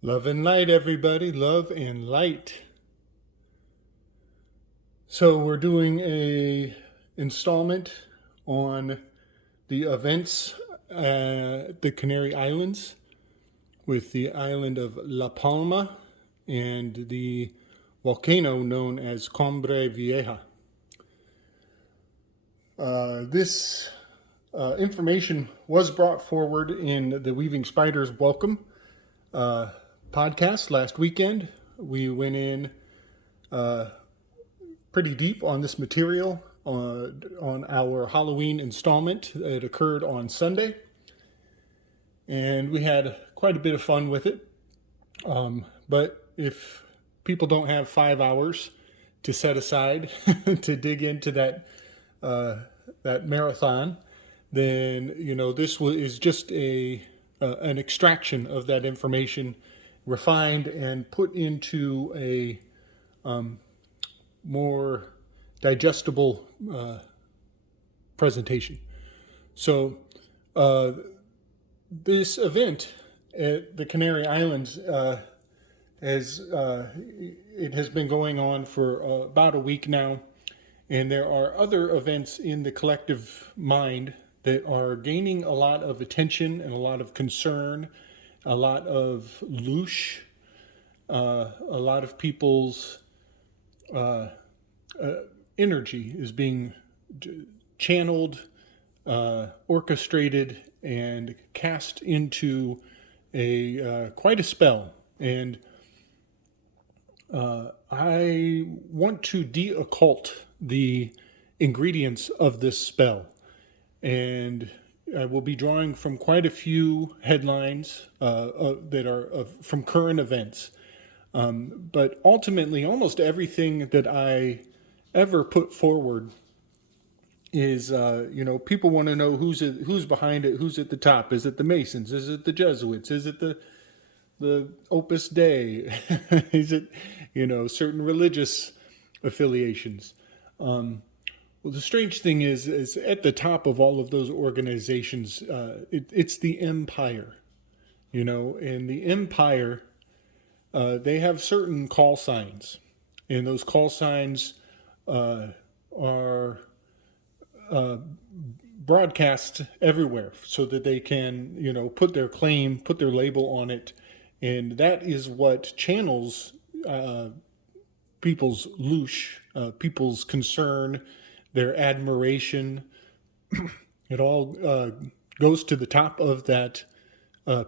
Love and light, everybody. Love and light. So we're doing a installment on the events at the Canary Islands with the island of La Palma and the volcano known as Cumbre Vieja. This information was brought forward in the Weaving Spiders Welcome podcast last weekend. We went in pretty deep on this material on our Halloween installment. It occurred on Sunday, and we had quite a bit of fun with it. But if people don't have 5 hours to set aside to dig into that marathon, then this is just an extraction of that information, refined and put into a more digestible presentation. So this event at the Canary Islands has been going on for about a week now, and there are other events in the collective mind that are gaining a lot of attention and a lot of concern, a lot of louche, a lot of people's energy is being channeled, orchestrated, and cast into quite a spell. And I want to de-occult the ingredients of this spell. And I will be drawing from quite a few headlines that are from current events. But ultimately, almost everything that I ever put forward is, people want to know who's behind it, who's at the top. Is it the Masons? Is it the Jesuits? Is it the Opus Dei? Is it, certain religious affiliations? Well, the strange thing is at the top of all of those organizations, it's the empire, and the empire, they have certain call signs, and those call signs are broadcast everywhere so that they can, put their claim, put their label on it, and that is what channels people's louche, people's concern, their admiration. It all goes to the top of that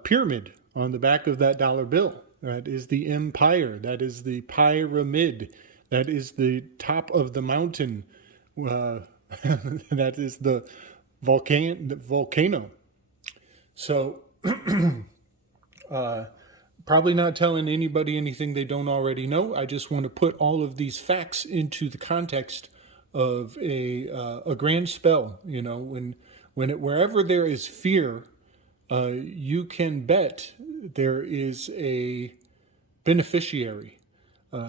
pyramid on the back of that dollar bill. That is the empire. That is the pyramid. That is the top of the mountain. That is the volcano. So, probably not telling anybody anything they don't already know. I just want to put all of these facts into the context of a grand spell. Wherever there is fear, you can bet there is a beneficiary,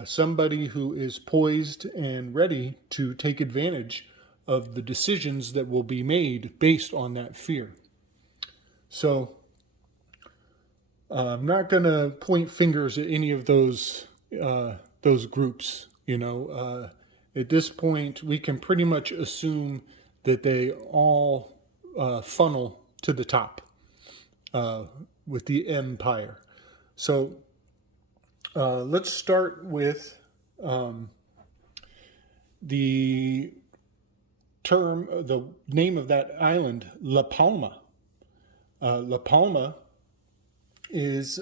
somebody who is poised and ready to take advantage of the decisions that will be made based on that fear. So I'm not going to point fingers at any of those groups. At this point, we can pretty much assume that they all funnel to the top with the empire. So let's start with the name of that island, La Palma. La Palma is,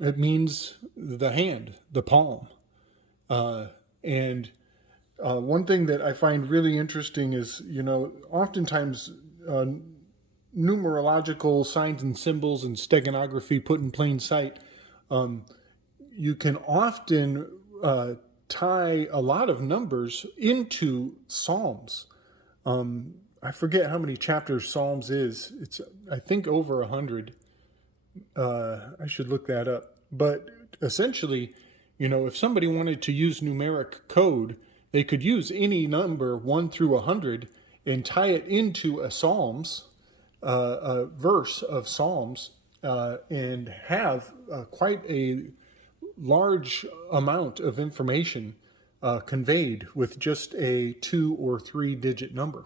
it means the hand, the palm. And one thing that I find really interesting is, oftentimes numerological signs and symbols and steganography put in plain sight, you can often tie a lot of numbers into Psalms. I forget how many chapters Psalms is. It's, I think, over 100. I should look that up. But essentially, if somebody wanted to use numeric code, they could use any number 1 through 100 and tie it into a Psalms, a verse of Psalms, and have quite a large amount of information conveyed with just a 2 or 3 digit number.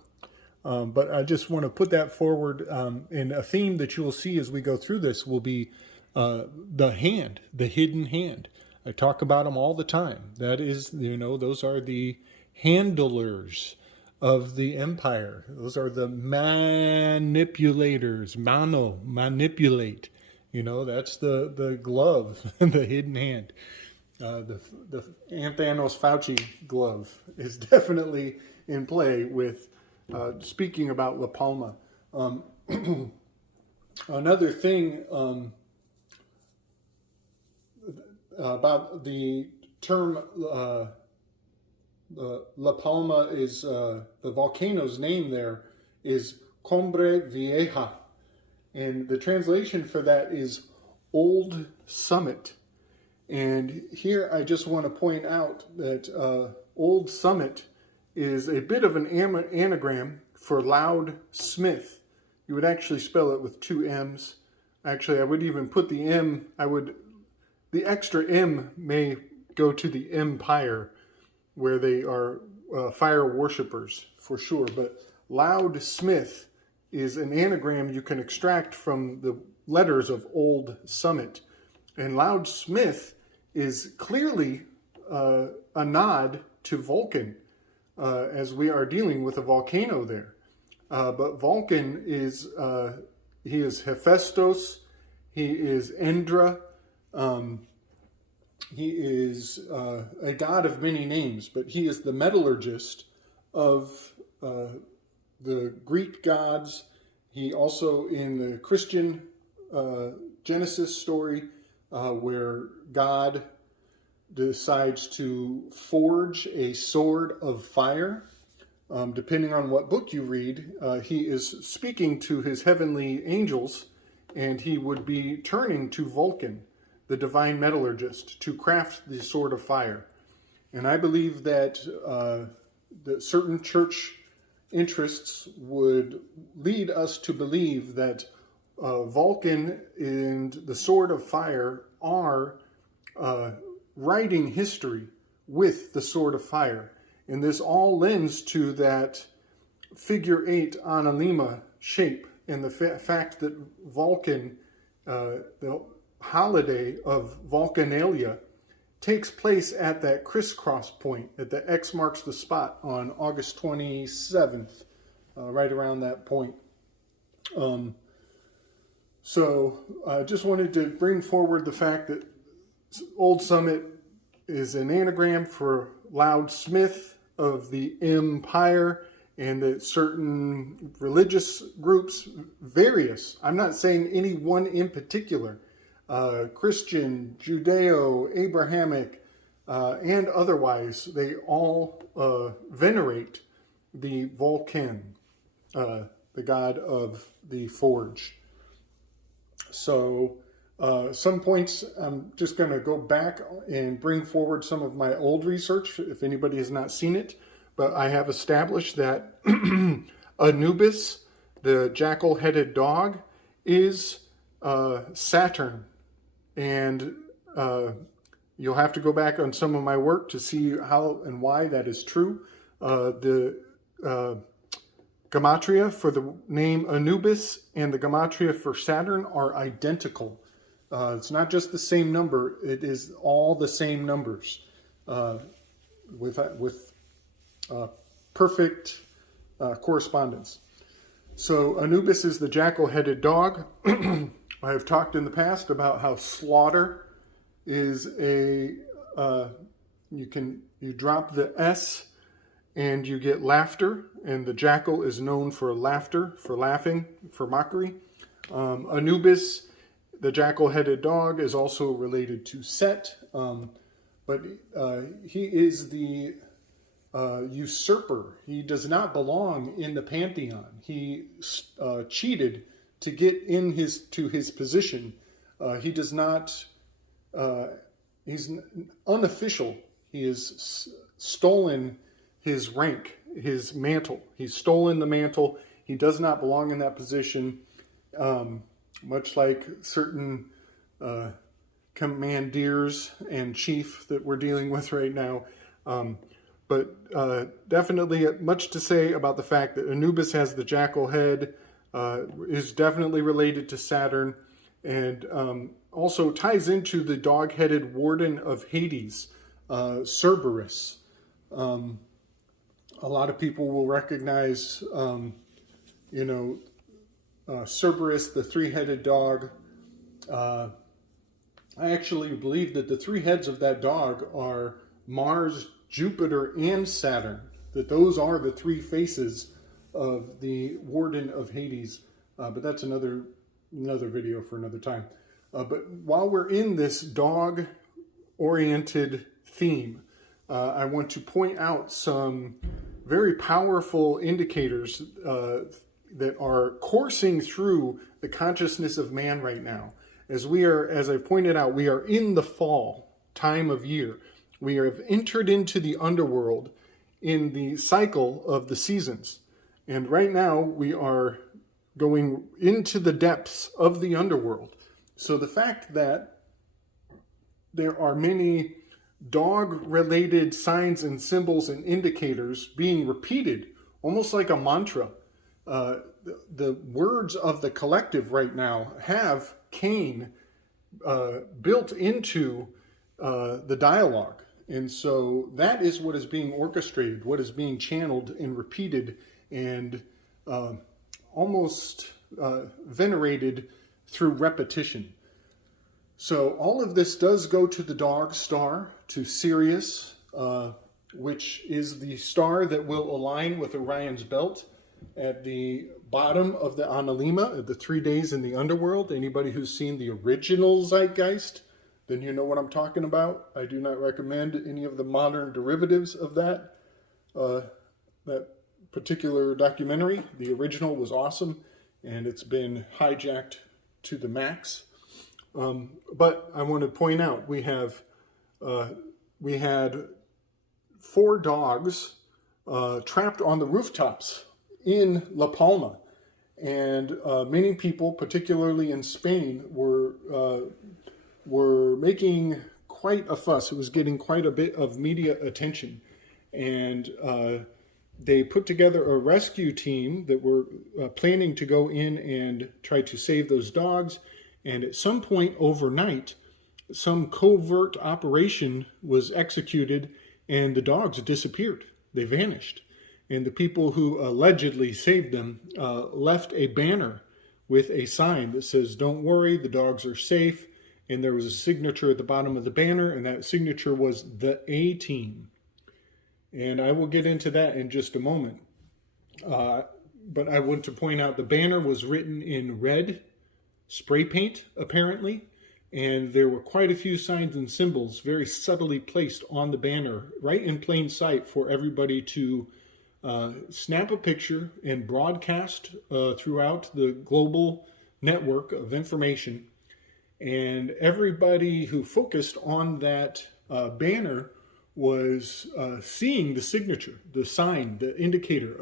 But I just want to put that forward, and a theme that you will see as we go through this will be the hand, the hidden hand. I talk about them all the time. That is, those are the handlers of the empire. Those are the manipulators. Manipulate. That's the glove, the hidden hand. The Anthony Fauci glove is definitely in play with speaking about La Palma. Another thing about the term La Palma is the volcano's name there is Cumbre Vieja, and the translation for that is Old Summit. And here I just want to point out that Old Summit is a bit of an anagram for Loud Smith. You would actually spell it with 2 M's. Actually, I would even put the M, the extra M may go to the empire, where they are fire worshippers for sure. But Loud Smith is an anagram you can extract from the letters of Old Summit. And Loud Smith is clearly a nod to Vulcan, as we are dealing with a volcano there. But Vulcan is, he is Hephaestus, he is Endra, he is a god of many names, but he is the metallurgist of the Greek gods. He also, in the Christian Genesis story, where God decides to forge a sword of fire. Depending on what book you read, he is speaking to his heavenly angels, and he would be turning to Vulcan, the divine metallurgist, to craft the sword of fire. And I believe that certain church interests would lead us to believe that Vulcan and the sword of fire are writing history with the sword of fire. And this all lends to that figure 8 analemma shape, and the fact that Vulcan, the holiday of Vulcanalia, takes place at that crisscross point, at the X marks the spot on August 27th, right around that point. So I just wanted to bring forward the fact that Old Summit is an anagram for Loud Smith of the empire, and that certain religious groups, various, I'm not saying any one in particular, Christian, Judeo, Abrahamic, and otherwise, they all venerate the Vulcan, the god of the forge. So some points, I'm just going to go back and bring forward some of my old research, if anybody has not seen it. But I have established that Anubis, the jackal-headed dog, is Saturn. And you'll have to go back on some of my work to see how and why that is true. The gematria for the name Anubis and the gematria for Saturn are identical. It's not just the same number, it is all the same numbers with perfect correspondence. So Anubis is the jackal-headed dog. I have talked in the past about how slaughter is you drop the S and you get laughter, and the jackal is known for laughter, for laughing, for mockery. Anubis, the jackal-headed dog, is also related to Set, but he is the usurper. He does not belong in the pantheon. He cheated to get to his position. He does not. He's unofficial. He has stolen his rank, his mantle. He's stolen the mantle. He does not belong in that position. much like certain commandeers and chief that we're dealing with right now. But definitely much to say about the fact that Anubis has the jackal head, is definitely related to Saturn, and also ties into the dog-headed warden of Hades, Cerberus. A lot of people will recognize, Cerberus, the three-headed dog. I actually believe that the three heads of that dog are Mars, Jupiter, and Saturn. That those are the three faces of the Warden of Hades. But that's another video for another time. But while we're in this dog-oriented theme, I want to point out some very powerful indicators that are coursing through the consciousness of man right now. As I pointed out, we are in the fall time of year. We have entered into the underworld in the cycle of the seasons. And right now we are going into the depths of the underworld. So the fact that there are many dog-related signs and symbols and indicators being repeated, almost like a mantra. The words of the collective right now have Cain built into the dialogue. And so that is what is being orchestrated, what is being channeled and repeated and almost venerated through repetition. So all of this does go to the dog star, to Sirius, which is the star that will align with Orion's belt at the bottom of the Analima, at the 3 days in the underworld. Anybody who's seen the original Zeitgeist, then you know what I'm talking about. I do not recommend any of the modern derivatives of that particular documentary. The original was awesome, and it's been hijacked to the max. But I want to point out we had 4 dogs trapped on the rooftops in La Palma, and many people, particularly in Spain, were making quite a fuss. It was getting quite a bit of media attention, and they put together a rescue team that were planning to go in and try to save those dogs. And at some point overnight, some covert operation was executed and the dogs disappeared. They vanished. And the people who allegedly saved them left a banner with a sign that says, "Don't worry, the dogs are safe." And there was a signature at the bottom of the banner, and that signature was the A-Team. And I will get into that in just a moment. But I want to point out the banner was written in red spray paint, apparently, and there were quite a few signs and symbols very subtly placed on the banner, right in plain sight for everybody to snap a picture and broadcast throughout the global network of information. And everybody who focused on that banner was seeing the signature, the sign, the indicator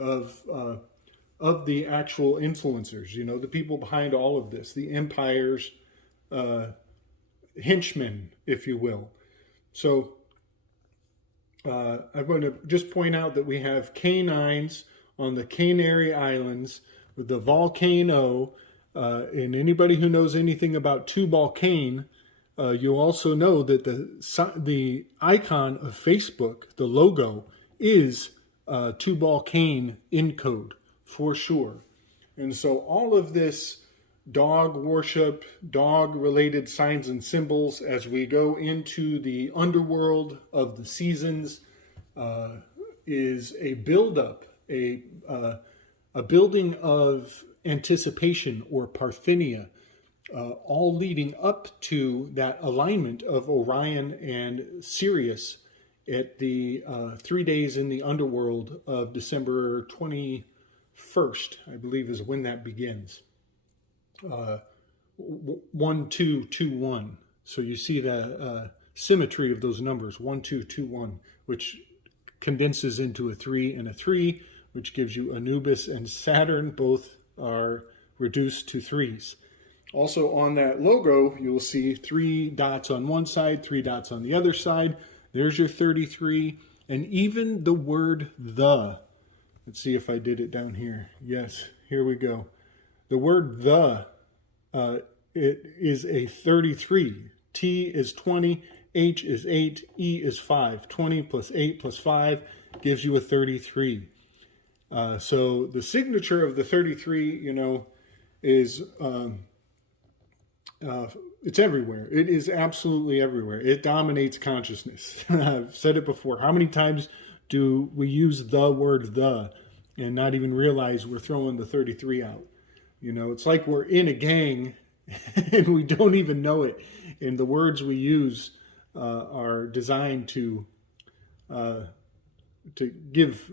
of the actual influencers, the people behind all of this, the empire's henchmen, if you will. So I'm going to just point out that we have canines on the Canary Islands with the volcano, and anybody who knows anything about Tubal Cain, you'll also know that the icon of Facebook, the logo, is Tubal Cain in code. For sure. And so all of this dog worship, dog-related signs and symbols as we go into the underworld of the seasons is a build-up, a building of anticipation or parthenia, all leading up to that alignment of Orion and Sirius at the 3 days in the underworld of December 21st, I believe, is when that begins. 1221. So you see the symmetry of those numbers, 1221, which condenses into a 3 and a 3, which gives you Anubis and Saturn. Both are reduced to 3s. Also on that logo, you'll see 3 dots on one side, 3 dots on the other side. There's your 33. And even the word the. Let's see if I did it down here. Yes, here we go. The word the, it is a 33. T is 20, H is 8, E is 5. 20 plus 8 plus 5 gives you a 33. So the signature of the 33, is it's everywhere. It is absolutely everywhere. It dominates consciousness. I've said it before. How many times do we use the word the and not even realize we're throwing the 33 out? It's like we're in a gang and we don't even know it. And the words we use are designed to give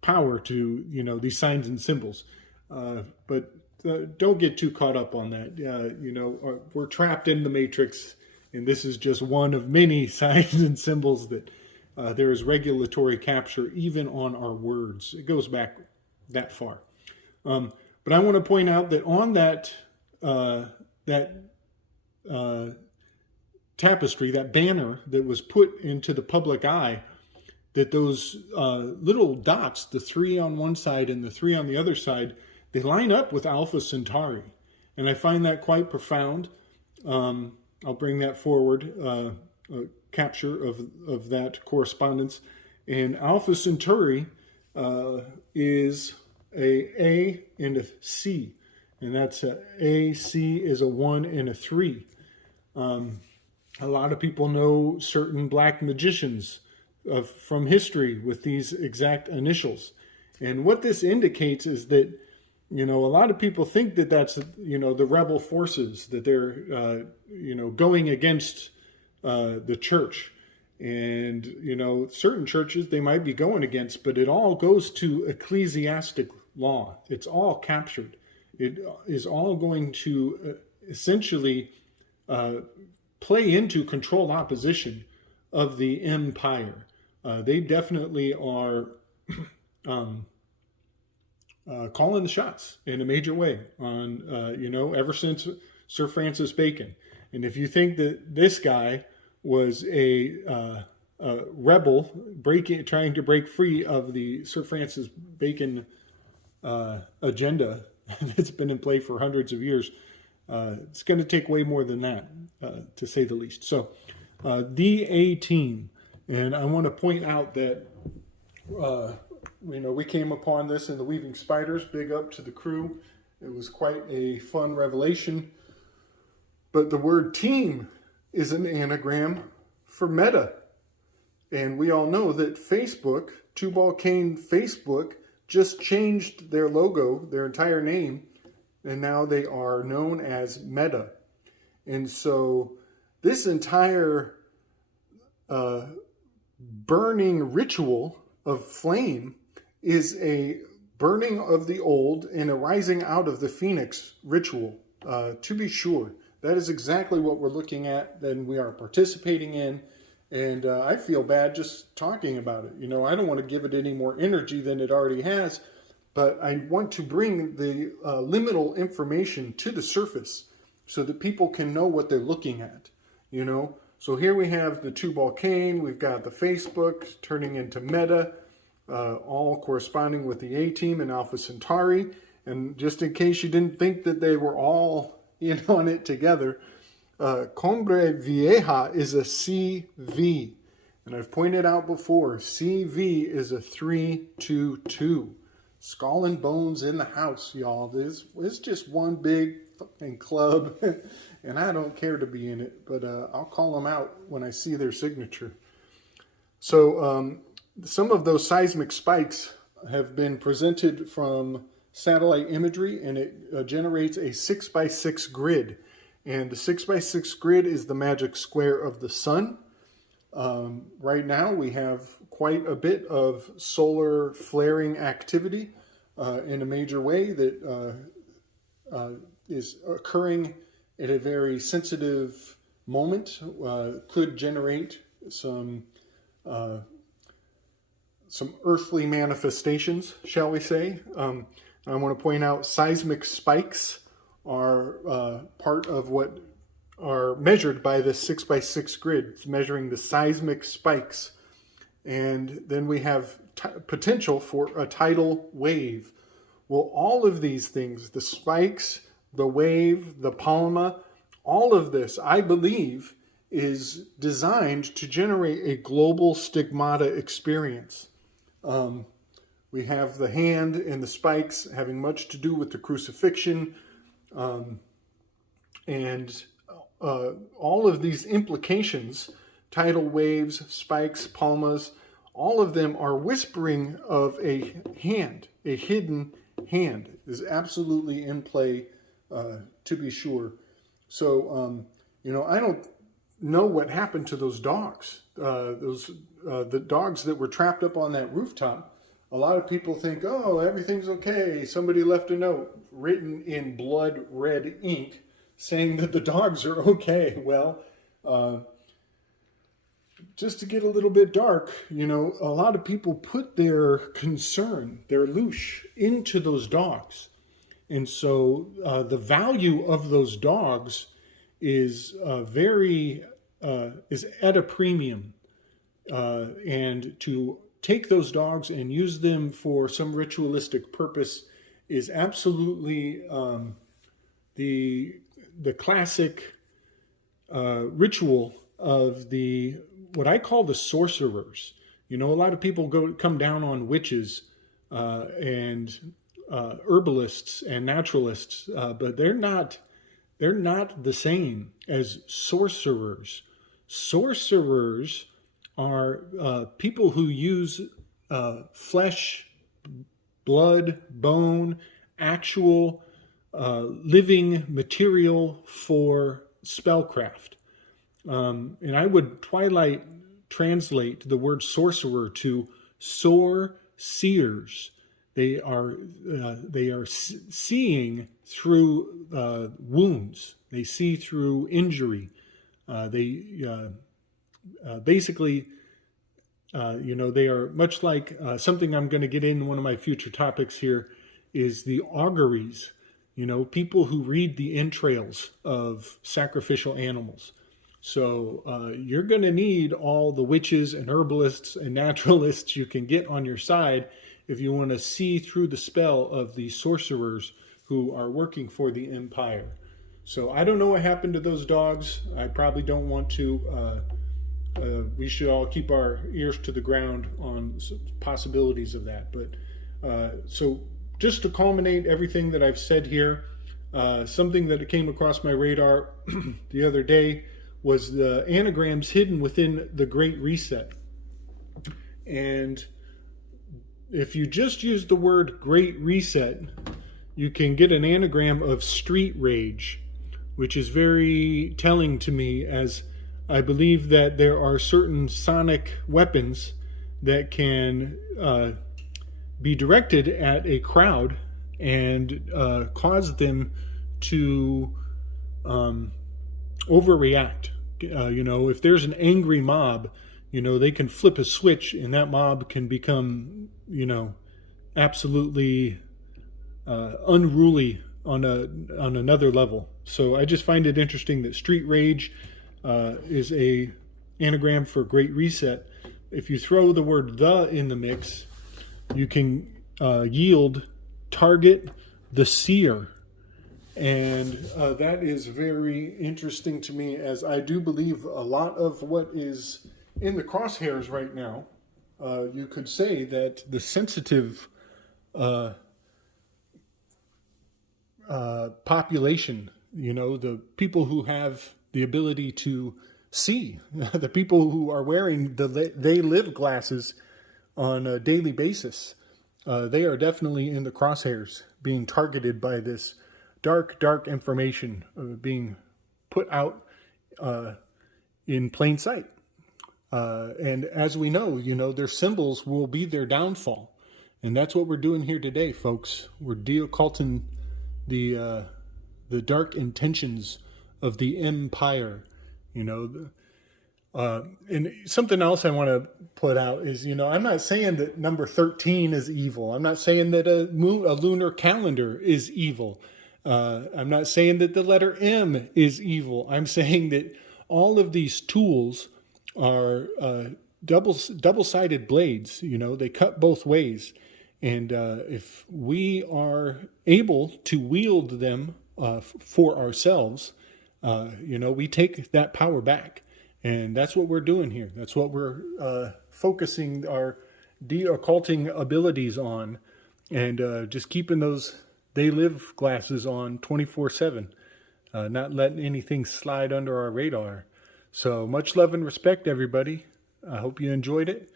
power to, these signs and symbols. But don't get too caught up on that. We're trapped in the matrix, and this is just one of many signs and symbols that there is regulatory capture even on our words. It goes back that far. But I want to point out that on that tapestry, that banner that was put into the public eye, that those little dots, the 3 on one side and the 3 on the other side, they line up with Alpha Centauri. And I find that quite profound. I'll bring that forward, a capture of that correspondence. And Alpha Centauri is a and a C. And that's a C is a 1 and a 3. A lot of people know certain black magicians from history with these exact initials. And what this indicates is that, a lot of people think that that's, the rebel forces, that they're, going against the church. And, certain churches they might be going against, but it all goes to ecclesiastic law. It's all captured. It is all going to essentially play into controlled opposition of the empire. They definitely are calling the shots in a major way on, ever since Sir Francis Bacon. And if you think that this guy was a rebel trying to break free of the Sir Francis Bacon agenda that's been in play for hundreds of years, it's going to take way more than that, to say the least. So the A team. And I want to point out that, we came upon this in the Weaving Spiders. Big up to the crew. It was quite a fun revelation. But the word team is an anagram for meta. And we all know that Facebook, Tubal Cain Facebook, just changed their logo, their entire name, and now they are known as Meta. And so this entire burning ritual of flame is a burning of the old and a rising out of the phoenix ritual, to be sure. That is exactly what we're looking at and we are participating in. And I feel bad just talking about it. I don't want to give it any more energy than it already has, but I want to bring the liminal information to the surface so that people can know what they're looking at, So here we have the Tubal Cain, we've got the Facebook turning into Meta, all corresponding with the A-Team and Alpha Centauri. And just in case you didn't think that they were all in on it together, Cumbre Vieja is a CV. And I've pointed out before, CV is a 3-2-2. Skull and bones in the house, y'all. It's just one big fucking club. And I don't care to be in it, but I'll call them out when I see their signature. So some of those seismic spikes have been presented from satellite imagery, and it generates a 6x6 grid. And the 6x6 grid is the magic square of the sun. Right now we have quite a bit of solar flaring activity in a major way that is occurring at a very sensitive moment, could generate some earthly manifestations, shall we say. I want to point out seismic spikes are part of what are measured by the 6x6 grid. It's measuring the seismic spikes. And then we have potential for a tidal wave. Well, all of these things, the spikes, the wave, the palma, all of this, I believe, is designed to generate a global stigmata experience. We have the hand and the spikes having much to do with the crucifixion, and all of these implications, tidal waves, spikes, palmas, all of them are whispering of a hand, a hidden hand is absolutely in play, to be sure. So, I don't know what happened to those dogs. The dogs that were trapped up on that rooftop. A lot of people think, oh, everything's okay. Somebody left a note written in blood red ink saying that the dogs are okay. Well, just to get a little bit dark, a lot of people put their concern, their louche, into those dogs. And so the value of those dogs is is at a premium. And to take those dogs and use them for some ritualistic purpose is absolutely the classic ritual of what I call the sorcerers. A lot of people come down on witches and herbalists and naturalists, but they're not the same as sorcerers. Sorcerers are people who use flesh, blood, bone, actual living material for spellcraft. And I would Twilight translate the word sorcerer to sore seers. They are seeing through wounds. They see through injury. Basically, they are much like something I'm going to get in one of my future topics here is the auguries. People who read the entrails of sacrificial animals. So you're going to need all the witches and herbalists and naturalists you can get on your side if you want to see through the spell of the sorcerers who are working for the empire. So I don't know what happened to those dogs. I probably don't want to. We should all keep our ears to the ground on possibilities of that. But so just to culminate everything that I've said here, something that came across my radar the other day was the anagrams hidden within the Great Reset. And if you just use the word Great Reset, you can get an anagram of street rage, which is very telling to me, as I believe that there are certain sonic weapons that can be directed at a crowd and cause them to overreact. If there's an angry mob, they can flip a switch and that mob can become, absolutely unruly on another level. So I just find it interesting that street rage is a anagram for Great Reset. If you throw the word "the" in the mix, you can yield target the seer. And that is very interesting to me, as I do believe a lot of what is in the crosshairs right now, you could say that the sensitive population, the people who have the ability to see, the people who are wearing the they live glasses on a daily basis, they are definitely in the crosshairs, being targeted by this dark information being put out in plain sight. And as we know, their symbols will be their downfall. And that's what we're doing here today, folks. We're deocculting the dark intentions of the empire, And something else I want to put out is, I'm not saying that number 13 is evil. I'm not saying that a lunar calendar is evil. I'm not saying that the letter M is evil. I'm saying that all of these tools are double-sided blades. You know, they cut both ways. And if we are able to wield them for ourselves, you know, we take that power back. And that's what we're doing here. That's what we're focusing our de-occulting abilities on, and just keeping those they live glasses on 24/7, not letting anything slide under our radar. So much love and respect, everybody. I hope you enjoyed it.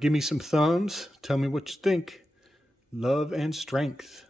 Give me some thumbs. Tell me what you think. Love and strength.